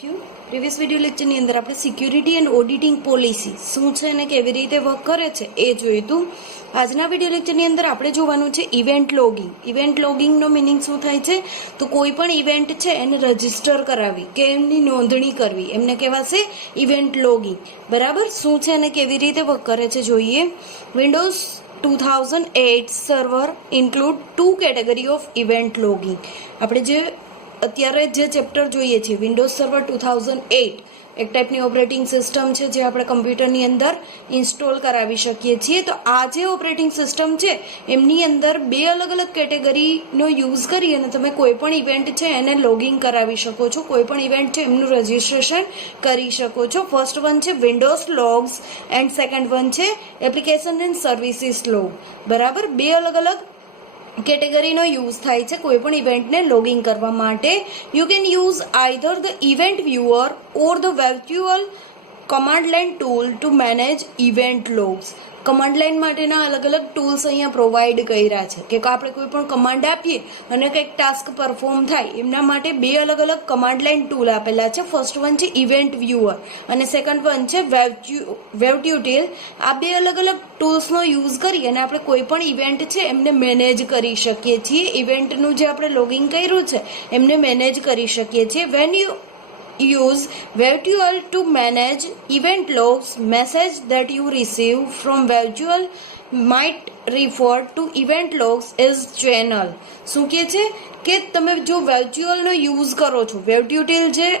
Previous video લેક્ચરની અંદર આપણે security and auditing policy શું છે અને કેવી રીતે વર્ક કરે છે એ જોયું હતું. આજના વિડીયો લેક્ચરની અંદર આપણે જોવાનું છે ઇવેન્ટ લોગિંગ. ઇવેન્ટ લોગિંગનો મિનિંગ શું થાય છે તો કોઈ પણ ઇવેન્ટ છે એને રજિસ્ટર કરાવવી કે એમની નોંધણી કરવી એમને કહેવાશે ઇવેન્ટ લોગિંગ. બરાબર, શું છે અને કેવી રીતે વર્ક કરે છે જોઈએ. Windows 2008 server include 2 category of event logging. આપણે જે અત્યારે જે ચેપ્ટર જોઈએ છીએ વિન્ડોઝ સર્વર 2008 એક ટાઈપની ઓપરેટિંગ સિસ્ટમ છે જે આપણે કમ્પ્યુટરની અંદર ઇન્સ્ટોલ કરાવી શકીએ છીએ. તો આ જે ઓપરેટિંગ સિસ્ટમ છે એમની અંદર બે અલગ અલગ કેટેગરીનો યુઝ કરી અને તમે કોઈ પણ ઇવેન્ટ છે એને લોગિંગ કરાવી શકો છો. કોઈ પણ ઇવેન્ટ છે એમનું રજિસ્ટ્રેશન કરી શકો છો. ફર્સ્ટ વન છે Windows logs and second one છે એપ્લિકેશન એન્ડ સર્વિસીસ લોગ. બરાબર, બે અલગ અલગ કેટેગરીનો યુઝ થાય છે કોઈ પણ ઇવેન્ટને લોગિંગ કરવા માટે. You can use either the event viewer or the virtual command line tool two manage event logs. Command line માટેના અલગ અલગ ટૂલ્સ અહીંયા પ્રોવાઈડ કર્યા છે કે આપણે કોઈ પણ કમાન્ડ આપીએ અને કંઈક ટાસ્ક પરફોર્મ થાય એમના માટે બે અલગ અલગ કમાન્ડ લાઇન ટૂલ આપેલા છે. ફર્સ્ટ વન છે ઇવેન્ટ વ્યુઅર અને સેકન્ડ વન છે વેવટ્યુટિલ. આ બે અલગ અલગ ટૂલ્સનો યુઝ કરી અને આપણે કોઈ પણ ઇવેન્ટ છે એમને મેનેજ કરી શકીએ છીએ. ઇવેન્ટનું જે આપણે લોગિંગ કર્યું છે એમને મેનેજ કરી શકીએ છીએ. When you use Virtual to manage event logs, message that you receive from Virtual might refer to event logs as channel. શું કહે છે કે તમે જો વર્ચ્યુઅલનો યુઝ કરો છો, વેવટ્યુટિલ જે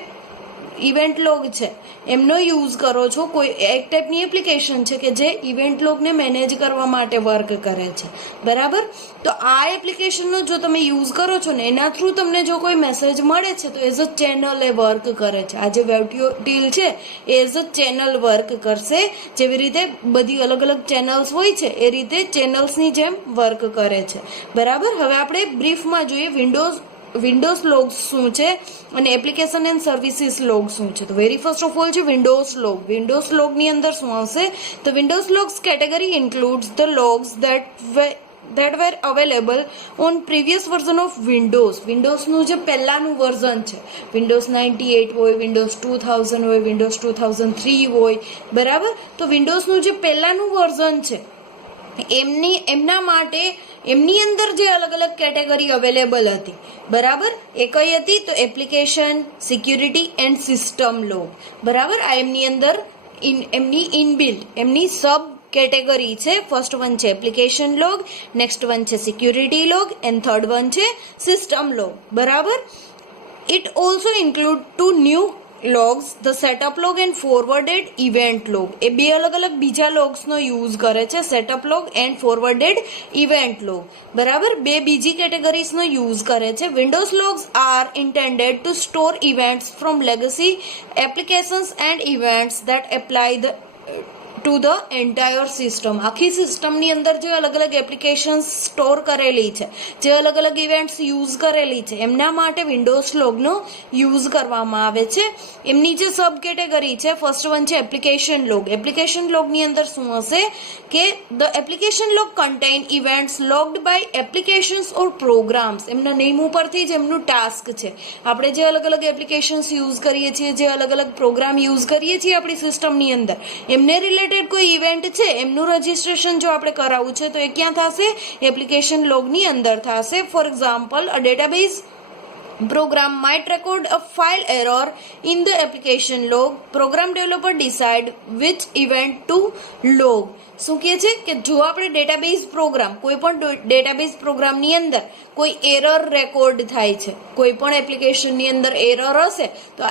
ઇવેન્ટ લોગ છે એમનો યુઝ કરો છો, કોઈ એક ટાઈપની એપ્લિકેશન છે કે જે ઇવેન્ટ લોગને મેનેજ કરવા માટે વર્ક કરે છે. બરાબર, તો આ એપ્લિકેશનનો જો તમે યુઝ કરો છો ને એના થ્રુ તમને જો કોઈ મેસેજ મળે છે તો as a channel A work કરે છે. આ જે વેવટ્યુટિલ છે એ એઝ અ ચેનલ વર્ક કરશે. જેવી રીતે બધી અલગ અલગ ચેનલ્સ હોય છે એ રીતે ચેનલ્સની જેમ વર્ક કરે છે. બરાબર, હવે આપણે બ્રીફમાં જોઈએ વિન્ડોઝ લોગ્સ શું છે અને એપ્લિકેશન એન્ડ સર્વિસીસ લોગ શું છે. તો વેરી ફર્સ્ટ ઓફ ઓલ છે વિન્ડોઝ લોગ. વિન્ડોઝ લોગની અંદર શું આવશે તો Windows logs category includes the logs that were available on previous version of Windows. વિન્ડોઝનું જે પહેલાનું વર્ઝન છે, વિન્ડોઝ 98 હોય, વિન્ડોઝ 2000 હોય, વિન્ડોઝ 2003 હોય. બરાબર, તો વિન્ડોઝનું જે પહેલાનું વર્ઝન છે એમના માટે એમની અંદર જે અલગ અલગ કેટેગરી અવેલેબલ હતી. બરાબર, એ કઈ હતી તો application, security and system log. બરાબર, આ એમની અંદર એમની ઇનબિલ્ટ એમની સબ કેટેગરી છે. ફર્સ્ટ વન છે એપ્લિકેશન લોગ, નેક્સ્ટ વન છે security log and third one છે સિસ્ટમ લોગ. બરાબર, it also include two new logs, the setup log and forwarded event log. એ બે અલગ અલગ બીજા લોગ્સનો યુઝ કરે છે, setup log and forwarded event log. બરાબર, બે બીજી કેટેગરીઝનો યુઝ કરે છે. Windows logs are intended to store events from legacy applications and events that apply to the entire system. આખી સિસ્ટમની અંદર જે અલગ અલગ એપ્લિકેશન્સ સ્ટોર કરેલી છે, જે અલગ અલગ ઇવેન્ટ્સ યુઝ કરેલી છે એમના માટે વિન્ડોઝ લોગનો યુઝ કરવામાં આવે છે. એમની જે સબ કેટેગરી છે ફર્સ્ટ વન છે એપ્લિકેશન લોગ. એપ્લિકેશન લોગની અંદર શું હશે કે the application log contain events logged by applications or programs. એમના નેમ ઉપરથી જ એમનું ટાસ્ક છે. આપણે જે અલગ અલગ એપ્લિકેશન્સ યુઝ કરીએ છીએ, જે અલગ અલગ પ્રોગ્રામ યુઝ કરીએ છીએ આપણી સિસ્ટમની અંદર, એમને રિલેટેડ કોઈ ઇવેન્ટ છે એમનું રજિસ્ટ્રેશન જો આપણે કરાવવું છે તો એ ક્યાં થશે એપ્લિકેશન લોગની અંદર થશે. For example, a database program might record a file error in the application log. Program developer decide which event to log. શું કહે છે કે જો આપણે ડેટાબેઝ પ્રોગ્રામ, કોઈ પણ ડેટાબેઝ પ્રોગ્રામની અંદર કોઈ એરર રેકોર્ડ થાય છે, કોઈ પણ એપ્લિકેશનની અંદર એરર હશે તો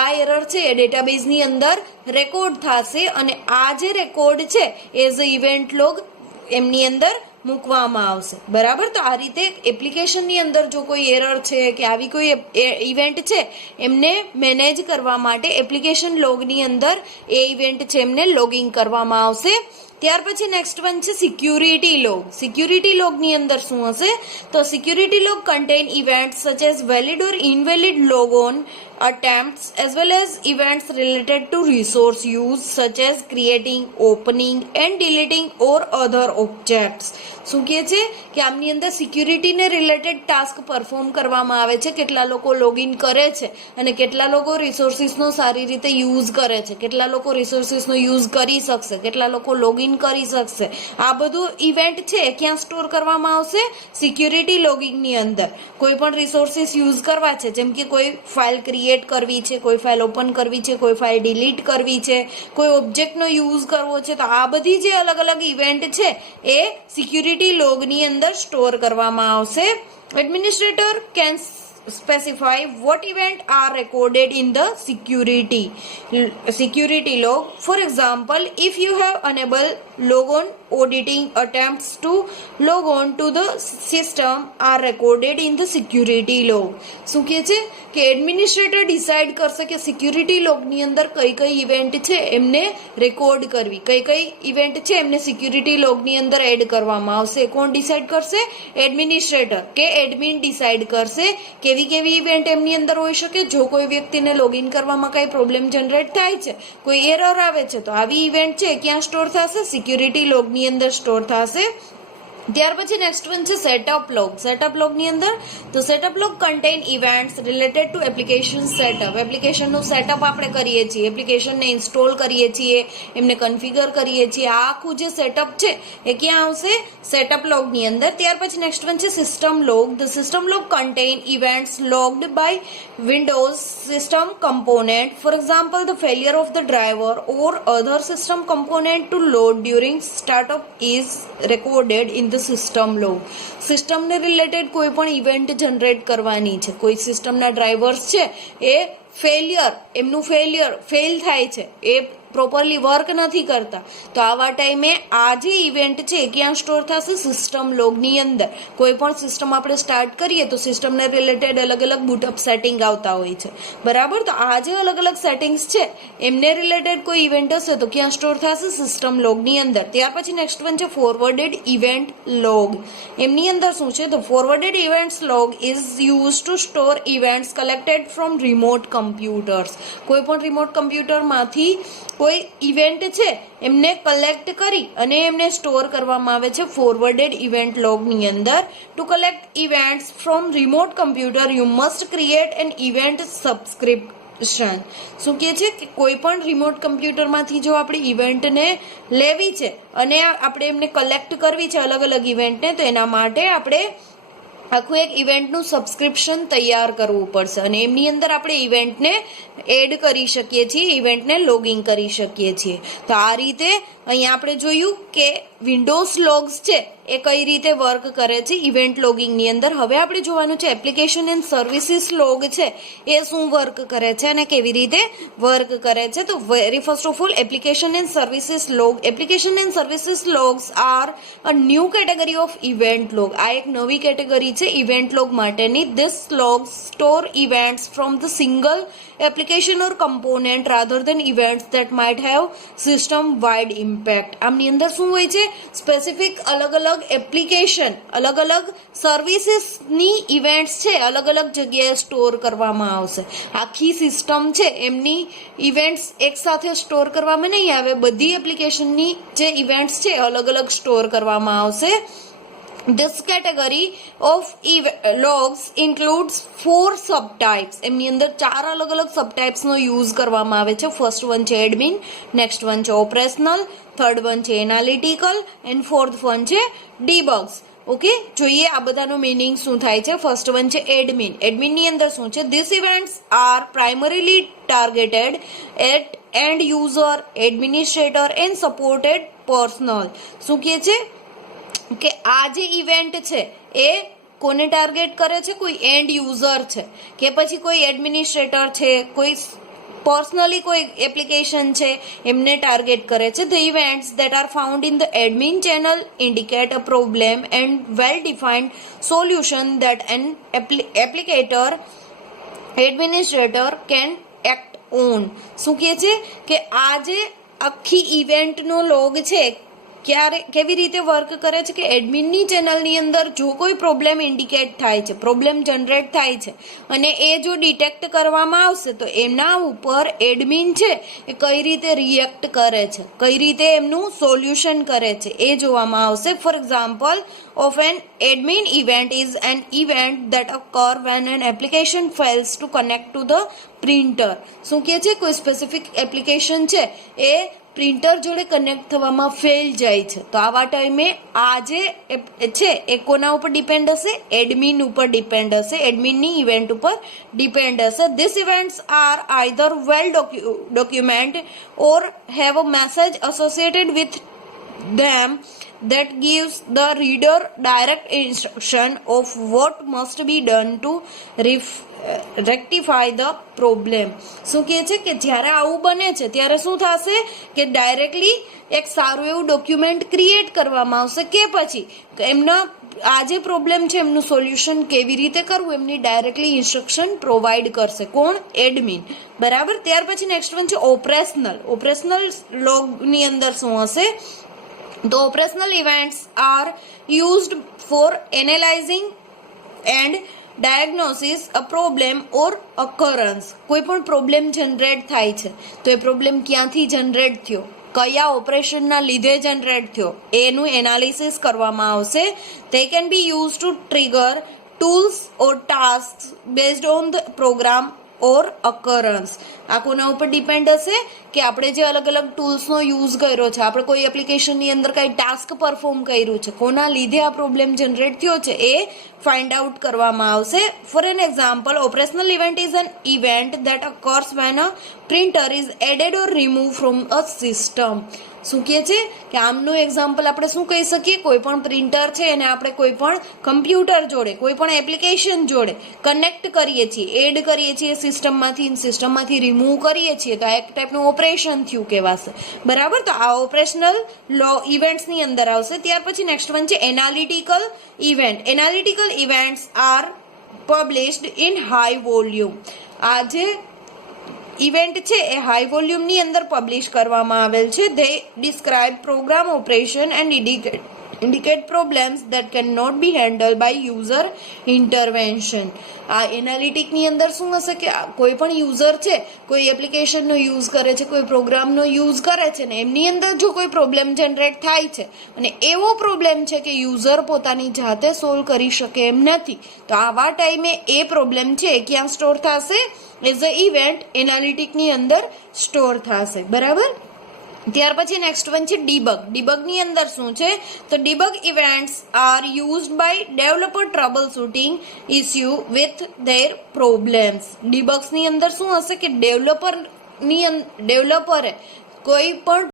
આ એરર છે એ ડેટાબેઝની અંદર રેકોર્ડ થશે અને આ જે રેકોર્ડ છે એઝ અ ઇવેન્ટ લોગ એમની અંદર મૂકવામાં આવશે. બરાબર, તો આ રીતે એપ્લિકેશનની અંદર જો કોઈ એરર છે કે આવી કોઈ ઇવેન્ટ છે એમને મેનેજ કરવા માટે એપ્લિકેશન લોગની અંદર એ ઇવેન્ટ છે એમને લોગિંગ કરવામાં આવશે. ત્યાર પછી નેક્સ્ટ વન છે સિક્યુરિટી લોગ. સિક્યુરિટી લોગની અંદર શું હશે? તો security log contain events such as valid or invalid logon attempts as well as events related to resource use such as creating, opening and deleting or other objects. શું કહે છે કે આમની અંદર સિક્યુરિટીને રિલેટેડ ટાસ્ક પરફોર્મ કરવામાં આવે છે. કેટલા લોકો લોગિન કરે છે અને કેટલા લોકો રિસોર્સિસનો સારી રીતે યુઝ કરે છે, કેટલા લોકો રિસોર્સિસનો યુઝ કરી શકશે, કેટલા લોકો લોગિન કરી શકશે. આ બધું ઇવેન્ટ છે ક્યાં સ્ટોર કરવામાં આવશે? સિક્યુરિટી લોગિંગની અંદર. કોઈ પણ રિસોર્સિસ યુઝ કરવા છે, જેમ કે કોઈ ફાઇલ ક્રિએટ કરવી છે, કોઈ ફાઇલ ઓપન કરવી છે, કોઈ ફાઇલ ડિલીટ કરવી છે, કોઈ ઓબ્જેક્ટનો યુઝ કરવો છે, તો આ બધી જે અલગ અલગ ઇવેન્ટ છે એ સિક્યુરિટી લોગની અંદર સ્ટોર કરવામાં આવશે. Administrator can specify what event are recorded in the security log. For example, if you have enabled logon auditing, attempts to log on to the system are recorded in the security log. શું કહે છે કે administrator decide કરશે કે security લોગની અંદર કઈ કઈ ઇવેન્ટ છે એમને રેકોર્ડ કરવી, કઈ કઈ ઇવેન્ટ છે એમને સિક્યુરિટી લોગની અંદર એડ કરવામાં આવશે. કોણ ડિસાઇડ કરશે? એડમિનિસ્ટ્રેટર કે એડમિન ડિસાઇડ કરશે કેવી કેવી ઇવેન્ટ એમની અંદર હોઈ શકે. જો કોઈ વ્યક્તિને લોગિન કરવામાં કઈ પ્રોબ્લેમ જનરેટ થાય છે, કોઈ એરર આવે છે, તો આવી ઇવેન્ટ છે ક્યાં સ્ટોર થશે? સિક્યુરિટી લોગની અંદર સ્ટોર થશે. ત્યાર પછી નેક્સ્ટ વન છે સેટઅપ લોગ. સેટઅપ લોગની અંદર તો setup log contain events related to application setup. એપ્લિકેશનનું સેટઅપ આપણે કરીએ છીએ, એપ્લિકેશનને ઇન્સ્ટોલ કરીએ છીએ, એમને કન્ફિગર કરીએ છીએ. આ આખું જે સેટઅપ છે એ ક્યાં આવશે? સેટઅપ લોગની અંદર. ત્યાર પછી નેક્સ્ટ વન છે system log. The system log contain events logged by Windows system component. For example, the failure of the driver or other system component to load during startup is recorded in the system log. સિસ્ટમને related કોઈ પણ event generate કરવાની છે, કોઈ સિસ્ટમના drivers છે એ એમનું fail થાય છે, એ પ્રોપરલી વર્ક નથી કરતા, તો આવા ટાઈમે આ જે ઇવેન્ટ છે ક્યાં સ્ટોર થશે? સિસ્ટમ લોગની અંદર. કોઈ પણ સિસ્ટમ આપણે સ્ટાર્ટ કરીએ તો સિસ્ટમને રિલેટેડ અલગ અલગ બૂટઅપ સેટિંગ આવતા હોય છે, બરાબર? તો આ જે અલગ અલગ સેટિંગ્સ છે એમને રિલેટેડ કોઈ ઇવેન્ટ હશે તો ક્યાં સ્ટોર થશે? સિસ્ટમ લોગની અંદર. ત્યાર પછી નેક્સ્ટ વન છે ફોરવર્ડેડ ઇવેન્ટ લોગ. એમની અંદર શું છે? તો forwarded events log is use to store events collected from remote computers. કોઈ પણ રિમોટ કમ્પ્યુટરમાંથી કોઈ ઇવેન્ટ છે એમને કલેક્ટ કરી અને એમને સ્ટોર કરવામાં આવે છે ફોરવર્ડેડ ઇવેન્ટ લોગની અંદર. Two collect events from remote computer you must create N event subscription. શું કહે છે કે કોઈ પણ રિમોટ કમ્પ્યુટરમાંથી જો આપણે ઇવેન્ટને લેવી છે અને આપણે એમને કલેક્ટ કરવી છે અલગ અલગ ઇવેન્ટને, તો એના માટે આપણે આખું એક ઇવેન્ટનું સબસ્ક્રિપ્શન તૈયાર કરવું પડશે અને એમની અંદર આપણે ઇવેન્ટને એડ કરી શકીએ છીએ, ઇવેન્ટને લોગિન કરી શકીએ છીએ. તો આ રીતે અહીંયા આપણે જોયું કે વિન્ડોઝ લોગ્સ છે એ કઈ રીતે વર્ક કરે છે ઇવેન્ટ લોગિંગની અંદર. હવે આપણે જોવાનું છે એપ્લિકેશન એન્ડ સર્વિસીસ લોગ છે એ શું વર્ક કરે છે અને કેવી રીતે વર્ક કરે છે. તો very first of all application and services log. Application and services logs are a new category of event log. આ એક નવી કેટેગરી છે ઇવેન્ટ લોગ માટેની. This logs store events from the single application or component rather then events that might have system wide impact. આમની અંદર શું હોય છે? સ્પેસિફિક અલગ અલગ એપ્લિકેશન, અલગ અલગ સર્વિસીસની ઇવેન્ટ્સ છે અલગ અલગ જગ્યાએ સ્ટોર કરવામાં આવશે. આખી સિસ્ટમ છે એમની ઇવેન્ટ્સ એક સાથે સ્ટોર કરવામાં નહીં આવે, બધી એપ્લિકેશનની જે ઇવેન્ટ્સ છે અલગ અલગ સ્ટોર કરવામાં આવશે. This category of logs includes 4 subtypes. એમની અંદર 4 અલગ અલગ સબટાઇપ્સનો યુઝ કરવામાં આવે છે. ફર્સ્ટ વન છે એડમિન, નેક્સ્ટ વન છે ઓપરેશનલ, થર્ડ વન છે એનાલિટિકલ એન્ડ ફોર્થ વન છે ડીબગ્સ. ઓકે, જોઈએ આ બધાનો મીનિંગ શું થાય છે. ફર્સ્ટ વન છે એડમિન. એડમિનની અંદર શું છે? This events are primarily targeted at end user, administrator and supported personal. શું કહે છે કે આ જે ઇવેન્ટ છે એ કોને ટાર્ગેટ કરે છે? કોઈ એન્ડ યુઝર છે કે પછી કોઈ એડમિનિસ્ટ્રેટર છે, કોઈ પર્સનલી કોઈ એપ્લિકેશન છે એમને ટાર્ગેટ કરે છે. The events that are found in the admin channel indicate a problem and well defined solution that an applicator administrator can act on. શું કહે છે કે આ જે આખી ઇવેન્ટનો લોગ છે કેવી રીતે વર્ક કરે છે કે એડમિનની ચેનલની અંદર જો કોઈ પ્રોબ્લેમ ઇન્ડિકેટ થાય છે, પ્રોબ્લેમ જનરેટ થાય છે અને એ જો ડિટેક્ટ કરવામાં આવશે તો એમના ઉપર એડમિન છે એ કઈ રીતે રિએક્ટ કરે છે, કઈ રીતે એમનું સોલ્યુશન કરે છે એ જોવામાં આવશે. For example of an admin event is an event that occur when an application fails to connect to the printer. શું કહે છે, કોઈ સ્પેસિફિક એપ્લિકેશન છે એ પ્રિન્ટર જોડે કનેક્ટ થવામાં ફેલ જાય છે તો આવા ટાઈમે આ જે છે એ કોના ઉપર ડિપેન્ડ હશે, એડમિન ઉપર ડિપેન્ડ હશે, એડમિનની ઇવેન્ટ ઉપર ડિપેન્ડ હશે. These events are either well documented or have a message associated with them that gives the reader direct instruction of what must be done to rectify the problem. શું કહે છે કે જ્યારે આવું બને છે ત્યારે શું થશે કે ડાયરેક્ટલી એક સારું એવું ડોક્યુમેન્ટ ક્રિએટ કરવામાં આવશે કે પછી એમના આ જે પ્રોબ્લેમ છે એમનું સોલ્યુશન કેવી રીતે કરવું એમની ડાયરેક્ટલી ઇન્સ્ટ્રક્શન પ્રોવાઈડ કરશે કોણ, એડમિન. બરાબર. ત્યાર પછી નેક્સ્ટ વન છે ઓપરેશનલ લોગની અંદર શું હશે. The operational events are used for analyzing and diagnosis a problem or occurrence. કોઈ પણ પ્રોબ્લેમ જનરેટ થાય છે તો એ પ્રોબ્લેમ ક્યાંથી જનરેટ થયો, કયા ઓપરેશનના લીધે જનરેટ થયો એનું એનાલિસિસ કરવામાં આવશે. They can be used to trigger tools or tasks based on the program or occurrence. આ કોના ઉપર ડિપેન્ડ હશે કે આપણે જે અલગ અલગ ટૂલ્સનો યુઝ કર્યો છે, આપણે કોઈ એપ્લિકેશનની અંદર કઈ ટાસ્ક પરફોર્મ કર્યું છે, કોના લીધે આ પ્રોબ્લેમ જનરેટ થયો છે એ ફાઇન્ડ આઉટ કરવામાં આવશે. For an example, operational event is an event that occurs when a printer is added or remove from a system. શું કહે છે કે આમનું એક્ઝામ્પલ આપણે શું કહી શકીએ, કોઈ પણ પ્રિન્ટર છે એને આપણે કોઈ પણ કમ્પ્યુટર જોડે, કોઈ પણ એપ્લિકેશન જોડે કનેક્ટ કરીએ છીએ, એડ કરીએ છીએ સિસ્ટમમાંથી રિમૂવ કરીએ છીએ તો આ એક ટાઈપનું ઓપરેશન થયું કહેવાશે. બરાબર. તો આ ઓપરેશનલ ઇવેન્ટ્સની અંદર આવશે. ત્યાર પછી નેક્સ્ટ વન છે analytical event. Analytical events are published in high volume. આ જે ઇવેન્ટ છે એ હાઈ વોલ્યુમની અંદર પબ્લિશ કરવામાં આવેલ છે. They describe program operation and indicate problems that cannot be handled by user intervention. આ એનાલિટિકની અંદર શું હશે કે કોઈ પણ યુઝર છે કોઈ એપ્લિકેશનનો યુઝ કરે છે, કોઈ પ્રોગ્રામનો યુઝ કરે છે ને એમની અંદર જો કોઈ પ્રોબ્લેમ જનરેટ થાય છે અને એવો પ્રોબ્લેમ છે કે યુઝર પોતાની જાતે સોલ્વ કરી શકે એમ નથી તો આવા ટાઈમે એ પ્રોબ્લેમ છે એ ક્યાં સ્ટોર થશે, એઝ અ ઇવેન્ટ એનાલિટિકની અંદર સ્ટોર થશે. બરાબર. ત્યાર પછી નેક્સ્ટ વન છે ડીબગની અંદર શું છે તો debug events are used by developer troubleshooting issue with their problems. ડીબગ્સની અંદર શું હશે કે ડેવલપરે કોઈ પણ